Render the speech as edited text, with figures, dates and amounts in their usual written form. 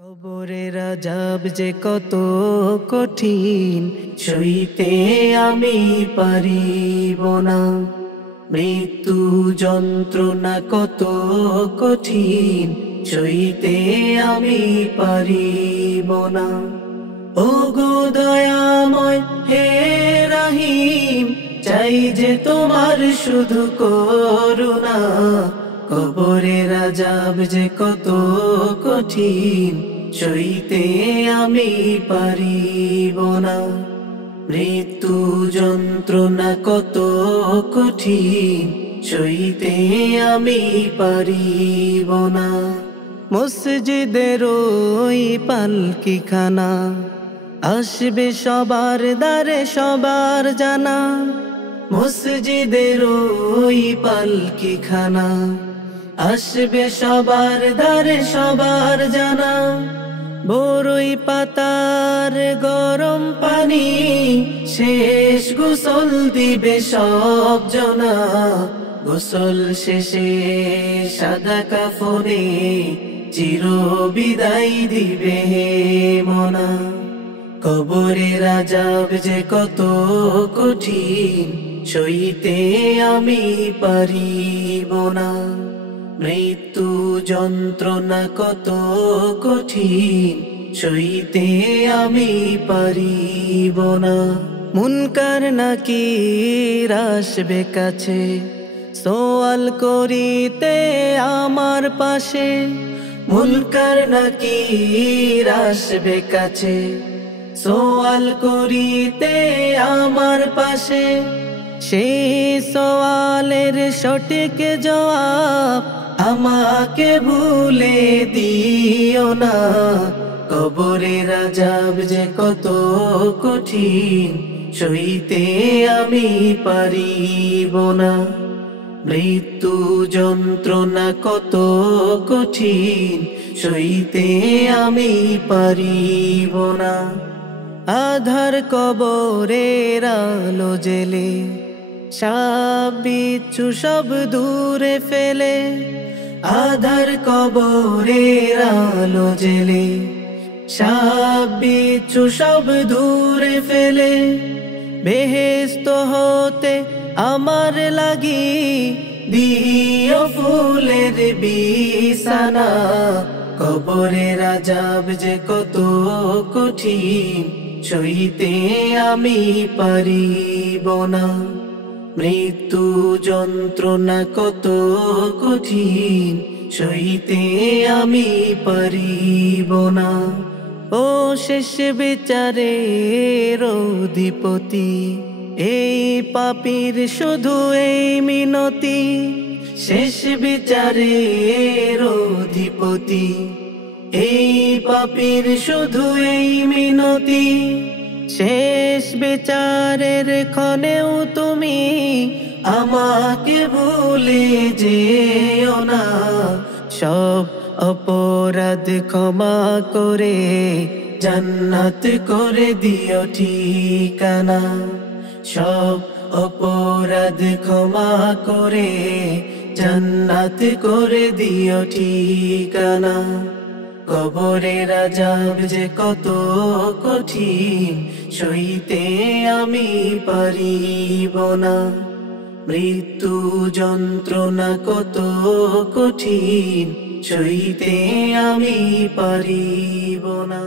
কবরের আযাব যে কত কঠিন, সইতে আমি পারিব না। মৃত্যু যন্ত্রণা কত কঠিন, সইতে আমি পারিব না। ওগো দয়াময় হে রহিম, চাই যে তোমার শুধু করুণা। কবরের আযাব যে কত কঠিন, সইতে আমি পারিব না। মৃত্যু যন্ত্রণা কত কঠিন, সইতে আমি পারিব না। মসজিদের ওই পালকিখানা আসবে সবার দ্বারে সবার জানা। মসজিদের ওই পালকিখানা আসবে সবার দ্বারে সবার জানা। বড়ই পাতার গরম পানি শেষ গোসল দিবে সব জনা। গোসল শেষে সাদা কাফনে চির বিদায় দিবে মনা। কবরের আযাব যে কত কঠিন, সইতে আমি পারিব না। মৃত্যু যন্ত্রণা কত কঠিন, সইতে আমি পারিব না। মুনকার নাকির আসবে কাছে, সওয়াল করিতে আমার পাশে। মুনকার নাকির আসবে কাছে, সওয়াল করিতে আমার পাশে। সেই সওয়ালের সঠিক জবাব আমাকে ভুলে দিও না। কবরের আযাব যে কত কঠিন, সইতে আমি পারিব না। মৃত্যু যন্ত্রণা কত কঠিন, সইতে আমি পারিব না। আধার কবরের আলো জেলে সাপ বিচ্ছু সব দূরে ফেলে। আধার কবরের আলো জেলে সাপ বিচ্ছু সব দূরে ফেলে। বেহেশত হতে আমার লাগি দিও ফুলের বিছানা। কবরের আযাব যে কত কঠিন, সইতে আমি পারিব না। মৃত্যু যন্ত্রণা কত কঠিন, সইতে আমি পারিব না। ও শেষ বিচারের অধিপতি, এই পাপীর শুধু এই মিনতি। শেষ বিচারের অধিপতি, এই পাপীর শুধু এই মিনতি। শেষ বিচারের ক্ষণেও তুমি আমাকে ভুলে যেও না। সব অপরাধ ক্ষমা করে জান্নাত করে দিও ঠিকানা। সব অপরাধ ক্ষমা করে জান্নাত করে দিও ঠিকানা। কবরের আযাব যে কত কঠিন, সইতে আমি পারিব না। মৃত্যু যন্ত্রণা কত কঠিন, সইতে আমি পারিব না।